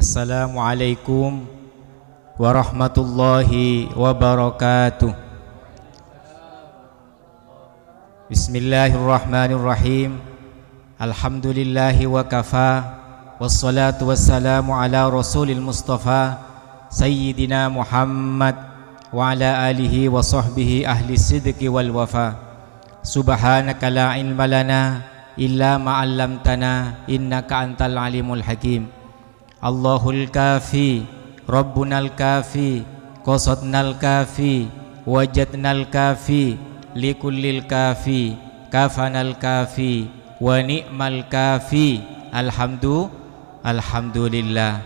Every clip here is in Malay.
Assalamualaikum warahmatullahi wabarakatuh. Bismillahirrahmanirrahim. Alhamdulillahi wa kafa. Wassalatu wassalamu ala rasulil mustafa Sayyidina Muhammad wa ala alihi wa sahbihi ahli sidqi wal wafa. Subhanaka la ilma lana illa ma'allamtana innaka antal alimul hakim. Allahul kafi, Rabbunal kafi, qasadnal kafi, wajadnal kafi, likullil kafi, kafanal kafi, wa ni'mal kafi. Alhamdulillah.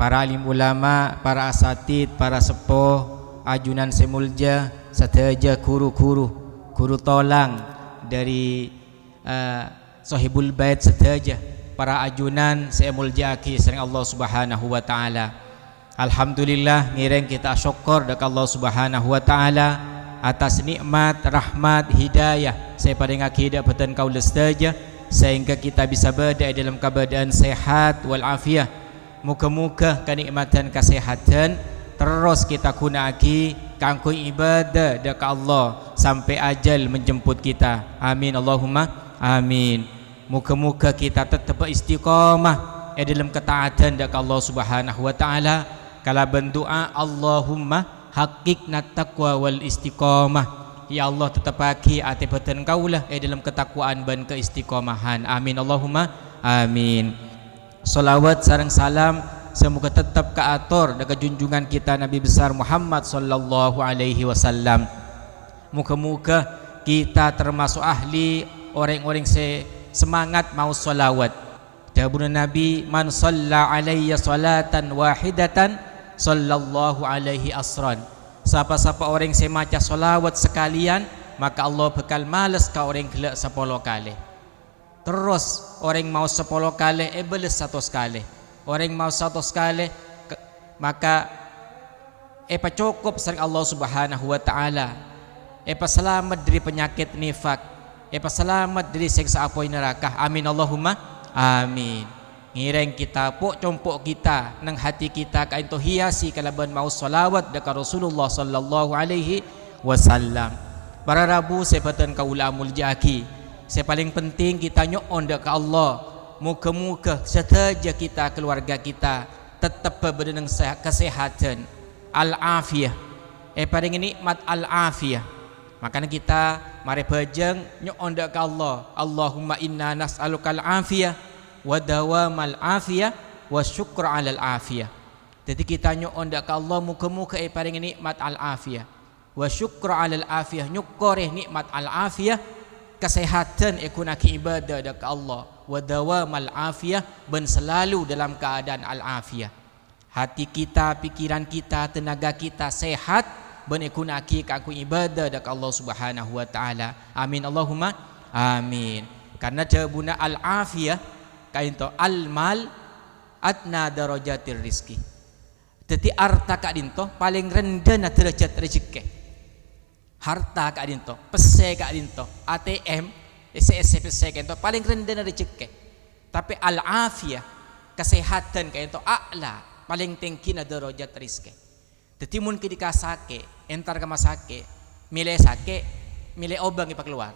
Para alim ulama, para asatid, para sepuh, ajunan semulja, sataja guru tolang dari sahibul bait sataja, para ajunan semulja aki sering Allah Subhanahu wa taala. Alhamdulillah ngireng kita syukur dekat Allah Subhanahu wa taala atas nikmat, rahmat, hidayah saya paling akidah beten kau lestaja sehingga kita bisa berada dalam keadaan sehat wal afiah. Muka-muka kenikmatan kesehatan terus kita gunaki kanggo ibadah dekat Allah sampai ajal menjemput kita. Amin Allahumma amin. Muka-muka kita tetap istiqamah dalam ketaatan dekat Allah Subhanahu wa taala. Kalau berdoa Allahumma haqiqna taqwa wal istiqamah. Ya Allah tetap bagi ati beten kaulah dalam ketakwaan dan keistiqomahan. Amin Allahumma amin. Salawat sareng salam semoga tetap kaatur dekat junjungan kita Nabi besar Muhammad sallallahu alaihi wasallam. Muka-muka kita termasuk ahli orang-orang semangat mau salawat. Dawuh Nabi, man shalla alayya salatan wahidatan sallallahu alaihi asran. Siapa-siapa orang yang maca salawat sekalian, maka Allah bakal males ka orang gelak 10 kali. Terus orang mau 10 kali beles 100 kali. Orang mau 100 kali maka cukup sering Allah Subhanahu wa taala. Selamat dari penyakit nifak. Selamat dari siksa api neraka. Amin Allahumma amin. Ngireng kita compok kita nang hati kita kain to hiasi kalaban mau salawat dekat Rasulullah sallallahu alaihi wasallam. Para rabu sebatan kaula muljaki. Saya paling penting kita nyoon dekat Allah. Muka-muka setaja kita keluarga kita tetap berbenang kesehatan al-afiyah. Paling nikmat al-afiyah. Makanya kita mari bajeng nyoon dekat Allah. Allahumma inna nas'alukal afiyah wa dawamal afiyah wa syukra alal afiyah. Jadi kita nyoon dekat Allah muka-muka paling nikmat al-afiyah wa syukra alal afiyah, nyukore nikmat al-afiyah, kesehatan ikunaki ibadah dekat Allah, wa dawamal afiyah, ben selalu dalam keadaan al-afiyah. Hati kita, pikiran kita, tenaga kita sehat ben ikunaki kaku ibadah dekat Allah Subhanahu wa taala. Amin Allahumma amin. Karena jabuna al-afiyah kain to al-mal adna darajatir rizki. Jadi harta kak dinto paling rendah na derajat rezeki. Harta kak dinto, pese kak dinto, ATM, SSC pese kak dinto paling rendah na rezeki. Tapi al-afiyah kesehatan kak dinto a'la paling tinggi na derajat rizki. Jadi mun ketika sake, entar ke masake, milih sake, milih obang ipakeluar.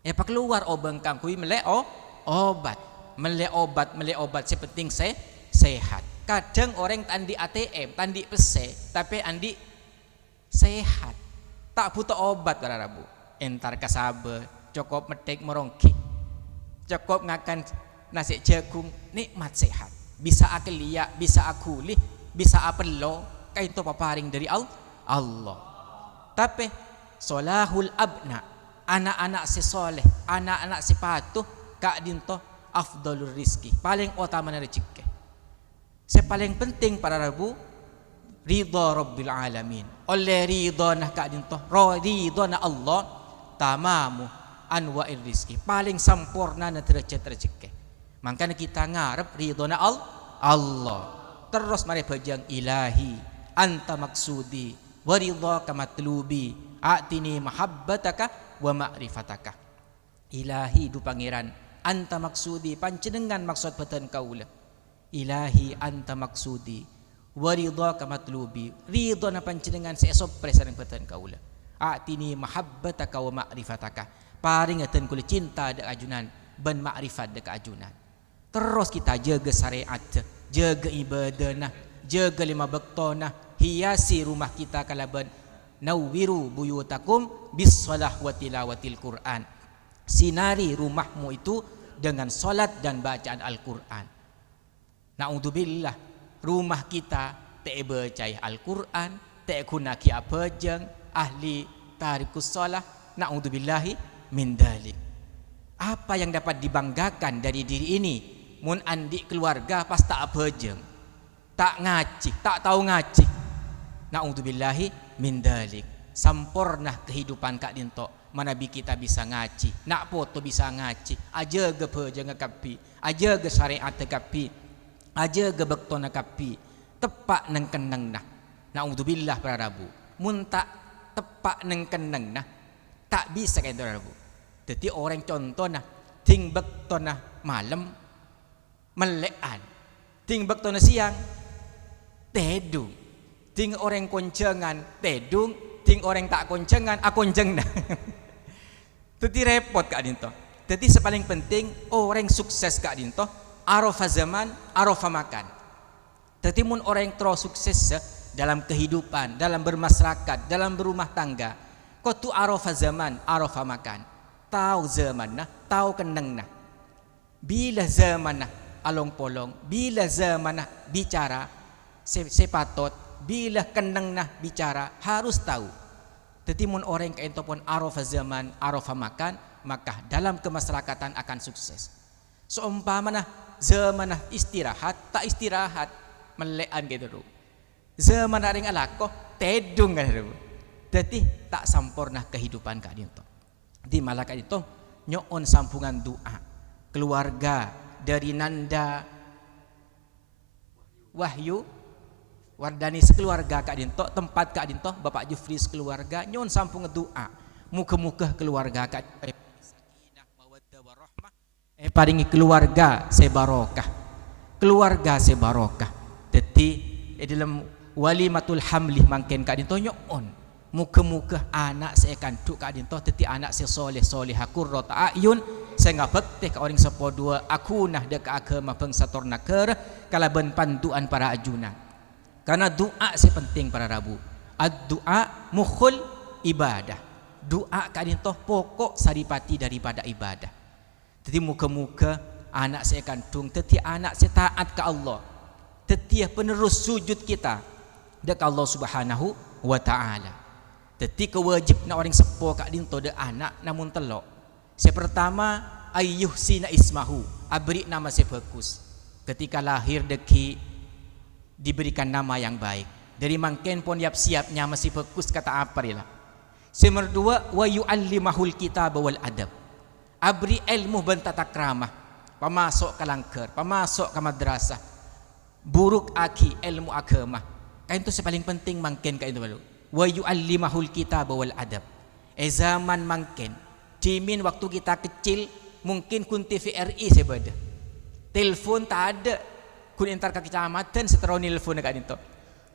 Pakeluar obang kang kui milih obat. Milih obat sepenting sehat. Kadang orang tandi ATM, tandi pese, tapi andi sehat. Tak butuh obat para rabu. Entar kasabe, cukup metik merongki. Cukup ngakan nasi jagung, nikmat sehat. Bisa akelia, bisa akuli, bisa apelo. Kaito paparing dari Allah. Tapi solahul abna, anak-anak si soleh, anak-anak si patuh, kak dinto afdalur rizki, paling utama na rezeki. Paling penting para rabu ridha rabbil alamin. Oleh ridha na kak dinto, ridha na Allah tamamu anwa'ir rizki, paling sempurna na derajat rezeki. Makanya kita ngarep ridha na Allah. Terus mari bajang ilahi anta maksudi wa ridhaka matlubi atini mahabbataka wa ma'rifataka. Ilahi du pangeran anta maksudi panjenengan maksud beten kaula. ilahi anta maksudi wa ridhaka matlubi. Ridho na panjenengan seesop presan peten kaula. Atini mahabbataka wa ma'rifataka. Paringaten kula cinta dek ajunan ben ma'rifat dek ajunan. Terus kita jaga syariat, jaga ibadah, jaga lima bektona, hiasi rumah kita kalaban nawwiru buyutakum bis-shalah wa tilawatil Qur'an. Sinari rumahmu itu dengan salat dan bacaan Al-Qur'an. Na'udzubillah, rumah kita tak baca Al-Qur'an, tak kunaki apa jeng ahli tarikus shalah. Na'udzubillahi min dzalik. Apa yang dapat dibanggakan dari diri ini? Mun andi keluarga pas tak apa jeng, tak ngaji, tak tahu ngaji. Na'udzubillahi min dzalik. Sampurna kehidupan kak dinto manabi kita bisa ngaji, nak foto bisa ngaji, aja ge peje ngakapi, aja ge syariat ngakapi, aja ge bekto ngakapi, tepak neng keneng nah. Na'udzubillah para rabu. Mun tak tepak neng keneng nah, tak bisa kayak itu rabu. Jadi orang contoh nah, ting bekto nah malam melekan, ting bekto nah siang tedung, ting orang koncengan tedung, ting orang tak koncengan akonjeng nah. Jadi repot kak dinto. Jadi sepaling penting orang sukses kak dinto arafa zaman arafa makan. Jadi mun orang yang terus sukses dalam kehidupan, dalam bermasyarakat, dalam berumah tangga, kau tu arafa zaman arafa makan. Tahu zaman nah, tahu keneng nah. Bila zaman nah along polong, bila zaman nah bicara sepatot, bila keneng nah bicara harus tahu. Jadi mun orang kain pun arafa zaman arafa makan, maka dalam kemasyarakatan akan sukses. Seumpama nah zaman nah istirahat, tak istirahat melekan gitu. Zaman ring alako tedung gitu. Jadi tak sampurna kehidupan kak dinto. Di malah kak dinto nyoon sampungan doa keluarga dari Nanda Wahyu Wardani sekeluarga kak dinto, tempat kak dinto Bapak Jufri sekeluarga nyon sampung doa muka-muka keluarga kak sakinah mawaddah warahmah paringi keluarga sebarokah, keluarga sebarokah. Jadi dalam walimatul hamlih mangken kak dinto nyon muka-muka anak seekan tu kak dinto, teti anak sesoleh-soleh qurrata ayun saya ngabekte ka orang sepodua aku nah dek agama bangsa tornaker kalaban panduan para ajunan. Karena doa sepenting para rabu. Ad-doa mukhul ibadah. Doa kadintoh pokok saripati daripada ibadah. Jadi muka-muka anak saya kandung, teti anak saya taat ke Allah. Teti penerus sujud kita dek Allah Subhanahu wa taala. Teti kewajib na orang sepo kadintoh de anak namun telok. Saya pertama ayyuh sina ismahu, abri nama saya bagus. Ketika lahir deki diberikan nama yang baik. Dari mangken pun siap-siapnya masih fokus kata apa lah. Nomor dua wa yu'allimahul kitab wal adab. Abri ilmu ben tata kramah. Pamasok ke langker, pamasok ke madrasah. Buruk aki ilmu agama. Kain itu paling penting mangken kain itu baru. Wa yu'allimahul kitab wal adab. Zaman mangken. Jimin waktu kita kecil mungkin kun TVRI sebada. Telepon tak ada. Kun entar ke kecamatan setelah nelfon dekat itu.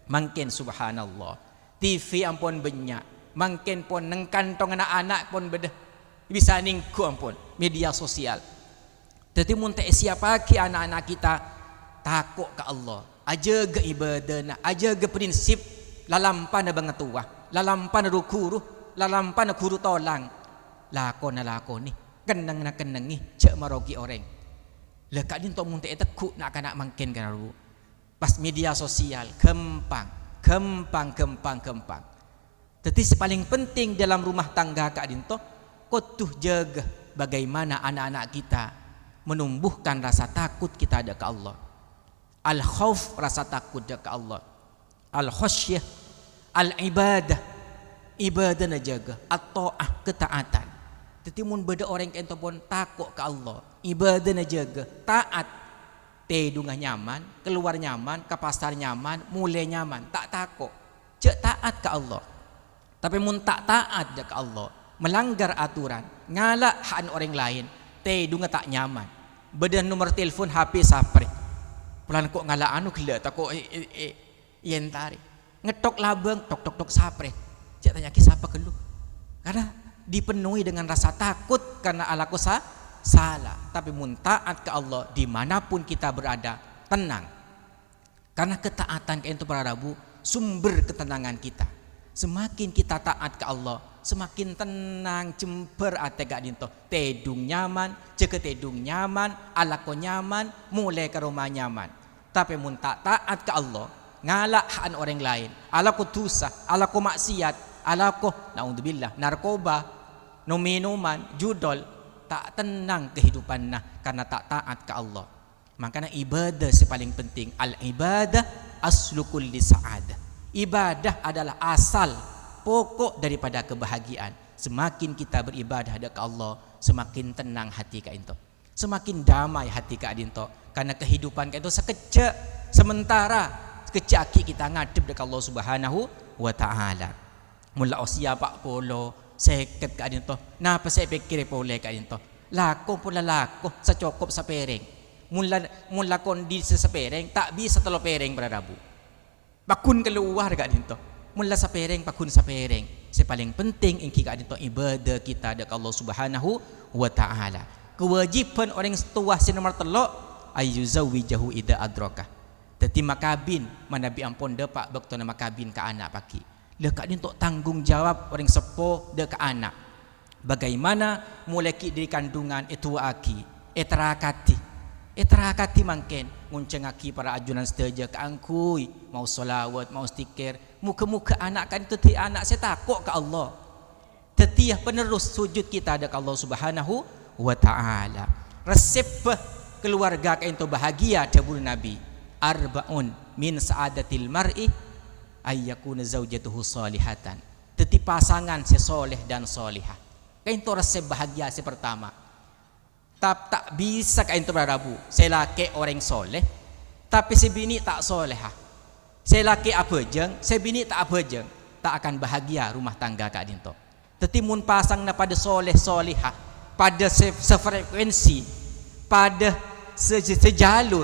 Mangken subhanallah. TV ampun banyak. Mangken pun neng kantong anak-anak pun beda. Bisa ningku ampun media sosial. Jadi munte siapa ki anak-anak kita takut ke Allah. Aja ke ibadah, aja ke prinsip lalampan banget tua. Lalampan rukuru, lalampan guru tolang. Lakon ni. Kenang ni cek marogi orang. Lekat din to munte tekuk nak kanak mangken kan ru. Pas media sosial kempang. Tapi paling penting dalam rumah tangga kak din to kotuh jaga bagaimana anak-anak kita menumbuhkan rasa takut kita ada ke Allah. Al khauf rasa takut ada ke Allah. Al khasyah, al ibadah na jaga, at-ta'ah ketaatan. Jadi mun beda orang yang pun takut ke Allah, ibadah na jaga, taat, tedungah nyaman, keluar nyaman, ke pasar nyaman, mulai nyaman, tak takut, cek taat ke Allah. Tapi mun tak taat ke Allah, melanggar aturan, ngalak hak orang lain, tedungah tak nyaman. Beda nomor telepon HP sapre, pelan kok ngala anu gila tak kok yen tari ngetok labeng tok tok tok sapre cek tanya ki siapa kelu karena dipenuhi dengan rasa takut karena alaku salah tapi mun taat ke Allah dimanapun kita berada tenang karena ketaatan ke itu para rabu sumber ketenangan kita semakin kita taat ke Allah semakin tenang jember ate gak dinto tedung nyaman cek tedung nyaman alako nyaman mulai ke rumah nyaman tapi mun tak taat ke Allah ngalak hak orang lain alako dosa alako maksiat alako naudzubillah narkoba no minuman judol tak tenang kehidupan nah karena tak taat ke Allah makanya ibadah paling penting al ibadah aslu kulli sa'adah ibadah adalah asal pokok daripada kebahagiaan semakin kita beribadah ke Allah semakin tenang hati ka into semakin damai hati ka dinto karena kehidupan ka itu sekejap sementara sekejap kita ngadep dekat Allah Subhanahu wa taala mula usia 40 seket ka dinto napa saya pikir boleh ka dinto lako pula lako secukup sepereng mula kondisi sepereng tak bisa telo pereng pada rabu bakun keluar ka dinto mula sepereng bakun sepereng paling penting ingki ka dinto ibadah kita dekat Allah Subhanahu wa taala kewajiban orang tua nomor 3 ayyuzawijahu ida adrakah teti makabin manabi ampun depak bakto nama kabin ka anak paki lekat dinto tanggung jawab orang sepo de ke anak bagaimana mulai ki dari kandungan itu aki eterakati mangken nguncengaki para ajunan seteja ke angkui mau solawat mau stiker muka-muka anak kan itu ti anak saya takut ke Allah tetiah penerus sujud kita ada ke Allah Subhanahu wa taala resep keluarga kain to bahagia dabul nabi arbaun min saadatil mar'i ayyakuna zaujatuhu salihatan teti pasangan sesoleh dan solihah kain to resep bahagia pertama tak bisa kain to berabu selaki orang soleh tapi si bini tak solehah selaki abejeng si bini tak abejeng tak akan bahagia rumah tangga ka dinto teti mun pasang na pada soleh solihah pada sefrekuensi pada sejalur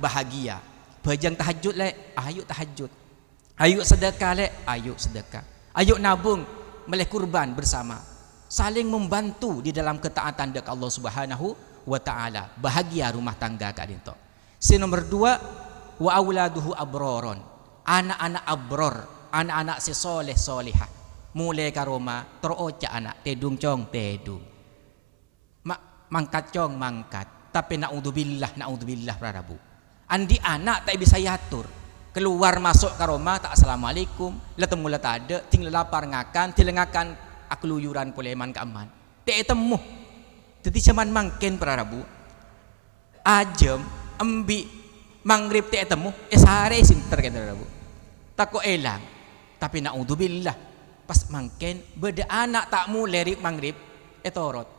bahagia bejeng tahajud le ayo tahajud ayo sedekah le ayo sedekah ayo nabung meleh kurban bersama saling membantu di dalam ketaatan dekat Allah Subhanahu wa taala bahagia rumah tangga ka dinto nomor 2 wa auladuhu abroron anak-anak abror anak-anak sesoleh solihah mulai ka Roma teroca anak tedung cong tedung mangkat cong mangkat tapi naudzubillah prarabu andi anak tak bisa yatur keluar masuk ke Roma tak assalamualaikum letemu ada tinggal lapar ngakan tilengakan akeluyuran poleman keaman tak temu jadi cuman mangken prarabu ajem embi mangrib tak temu sehari sinter kata prarabu tako elang tapi naudzubillah pas mangken beda anak tak mulai rik mangrib torot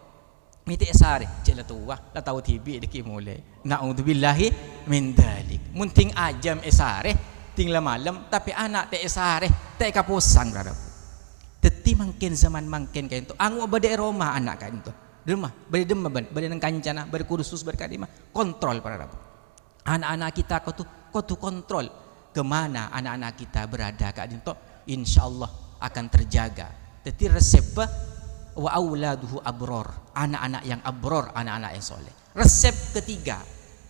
miti sehari cek la tua la tahu tibi deki mulai naudzubillahi min dalik munting ajam sehari tinggal malam tapi anak tak sehari tak kapusang prarabu teti mangken zaman mangken kain tu angu bade Roma anak kain tu rumah bade demam bade nang kancana bade kursus berkadima kontrol para rabu anak-anak kita kau tu kontrol kemana anak-anak kita berada kain tu insyaallah akan terjaga teti resep wa auladuhu abror anak-anak yang abror anak-anak yang soleh resep ketiga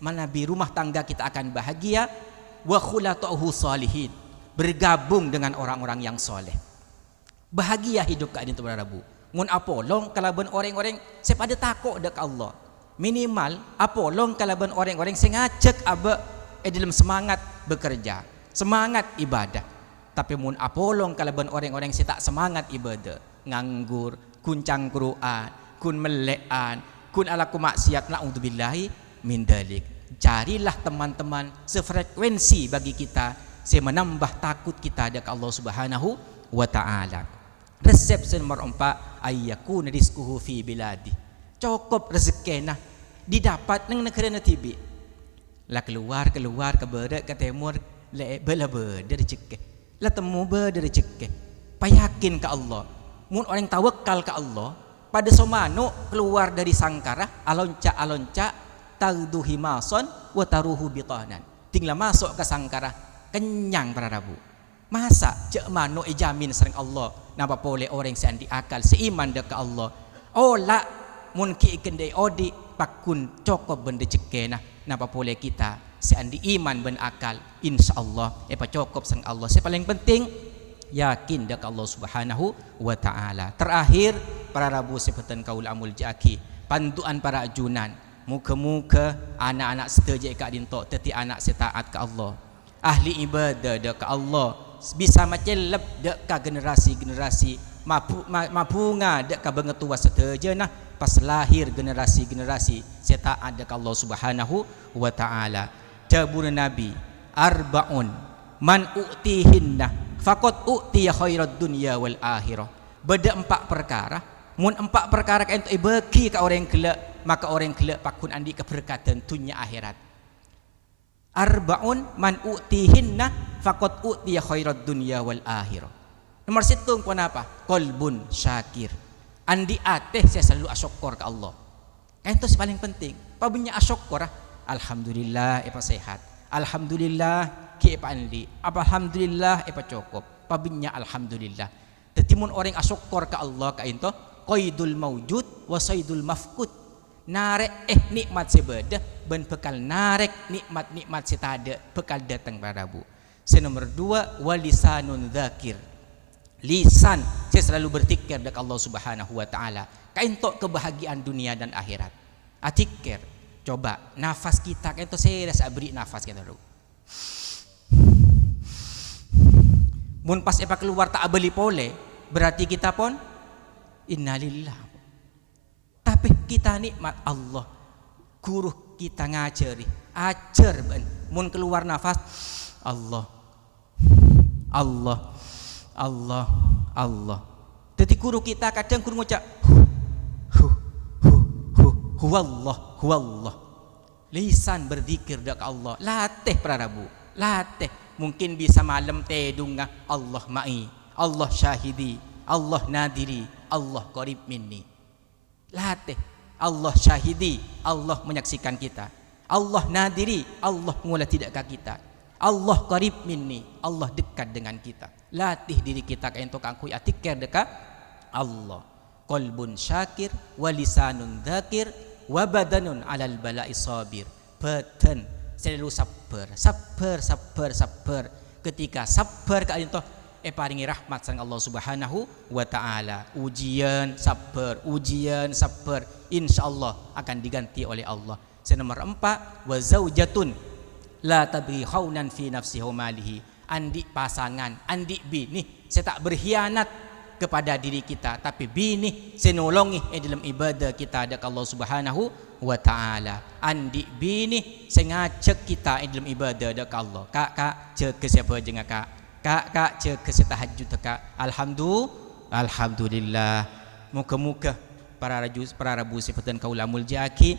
mana di rumah tangga kita akan bahagia wa khulatuhu salihin bergabung dengan orang-orang yang soleh bahagia hidup ka dinto barabu mun apolong kalaban orang-orang sepada takut dek Allah minimal apolong kalaban orang-orang sing ngajak aba dalam semangat bekerja semangat ibadah tapi mun apolong kalaban orang-orang si tak semangat ibadah nganggur kun cangkruan kun melean kun alaku maksiat naudzubillahi min dalik carilah teman-teman sefrekuensi bagi kita menambah takut kita dekat Allah Subhanahu wa taala. Resep nomor 4 ayyakuna rizquhu fi biladi. Cukup rezekina didapat nang negara tibi. Lah keluar ke barat ke timur le bela dari cekeh. Lah temu dari cekeh. Payakin ke Allah. Mun orang tawakal ke Allah pada somano keluar dari sangkara alonca tagdu himason wa taruhu bitanan. tinggal masuk ke sangkara kenyang para Rabu. Masa cek mano jamin serang Allah napa boleh orang seandi akal seiman dekat Allah. Oh la mun ki kendai odi pakun cokop benda cekena napa boleh kita seandi iman ben akal insyaallah pa cokop sang Allah. Yang paling penting yakin dekat Allah Subhanahu wa taala. Terakhir para Rabu sepetan kaul amul jaki panduan para ajunan muka-muka anak-anak setuju kat dintok teti anak setaat ke Allah. Ahli ibadah dekat Allah bisa macam lep dekat generasi-generasi mabunga dekat bengetua setuju nah pas lahir generasi-generasi setaat dekat Allah Subhanahu wa taala. Jabur Nabi arbaun man u'tihinna faqad u'tiya khairad dunya wal akhirah. Beda 4 perkara mun 4 perkara ka ento bagi ka orang kelak maka orang kelak pakun andi keberkatan dunia akhirat. Arbaun man u'tihinna faqad u'tiya khairad dunya wal akhirah. Nomor 1 pun apa? Qalbun syakir. Andi ateh saya selalu asyukur ke Allah. Itu paling penting. Pabunya asyukur alhamdulillah epa sehat. Alhamdulillah ki epa andi. Alhamdulillah epa cukup. Pabunya alhamdulillah. Tetimun orang asyukur ke Allah ka into qaidul maujud wa saidul mafqud. Narek nikmat sebeda ben bekal narek nikmat-nikmat setada bekal datang pada Rabu. Nomor 2 walisanun dzakir. Lisan saya selalu bertikir dekat Allah Subhanahu wa taala. Kaintok kebahagiaan dunia dan akhirat. Atikir. Coba nafas kita kainto saya rasa beri nafas kita dulu. Mun pas epa keluar tak beli pole berarti kita pun innalillah. Tapi kita nikmat Allah guru kita ngajari ajar ben mun keluar nafas Allah Allah Allah Allah. Jadi guru kita kadang guru ngucap huwallah. Lisan berzikir dekat Allah. Latih para Rabu. Latih. Mungkin bisa malam tedunga Allah ma'i, Allah syahidi, Allah nadiri, Allah qarib minni. Latih. Allah syahidi, Allah menyaksikan kita. Allah nadiri, Allah mengolah tidakkah kita. Allah qarib minni, Allah dekat dengan kita. Latih diri kita kayak untuk angkui atikir dekat Allah. Qalbun syakir, walisanun dzakir, wa badanun alal bala'i sabir. Badan selalu sabar. Ketika sabar ka itu paringi rahmat sang Allah Subhanahu wa taala. Ujian sabar, insyaallah akan diganti oleh Allah. Nomor 4 wa zaujatun la tabghi khaunan fi nafsihi wa malihi. Andi pasangan, andi bini saya tak berkhianat kepada diri kita, tapi bini senolongi dalam ibadah kita dekat Allah Subhanahu wa taala. Andi bini sengajak kita dalam ibadah dekat Allah. Kak je ke siapa jenga kak je ke tahajud kak. Alhamdulillah. Muka-muka para rabu sifatan kaulamul jaki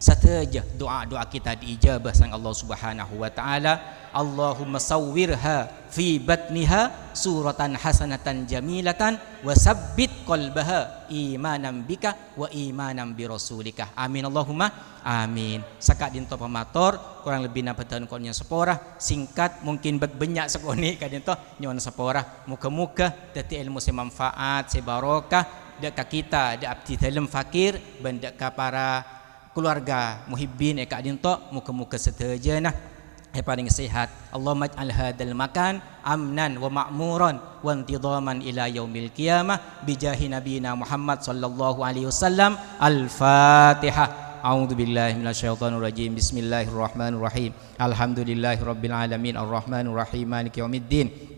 sateja doa-doa kita diijabah sang Allah Subhanahu wa taala. Allahumma sawwirha fi batniha suratan hasanatan jamilatan wa sabbit qalbaha imanan bika wa imanan bi rasulika. Amin Allahumma amin. Sakat dinto pamator kurang lebih napatan konnya seporah singkat mungkin banyak sekoni kadinto nyon seporah muka-muka dadi ilmu semanfaat sebarokah dekat kita de abdi dalam fakir benda ka para keluarga muhibbin eka dinto muka-muka setajana paling sehat. Allahumma ij'al hadzal makan amnan wa ma'muran wa intidaman ila yaumil qiyamah bijahi nabiyina Muhammad sallallahu alaihi wasallam. Al-Fatihah. A'udzu billahi minasyaitonir rajim. Bismillahirrahmanirrahim. Alhamdulillahirabbil alamin arrahmanir rahim maliki yaumiddin.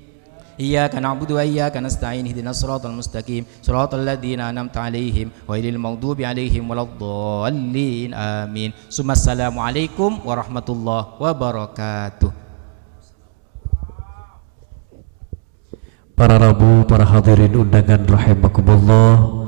Iyyaka na'budu wa iyyaka nasta'in ihdinas siratal mustaqim siratal ladzina an'amta 'alaihim ghairil maghdubi 'alaihim waladdallin amin. Assalamu alaikum warahmatullahi wabarakatuh. Para Rabu, para hadirin undangan rahimakumullah,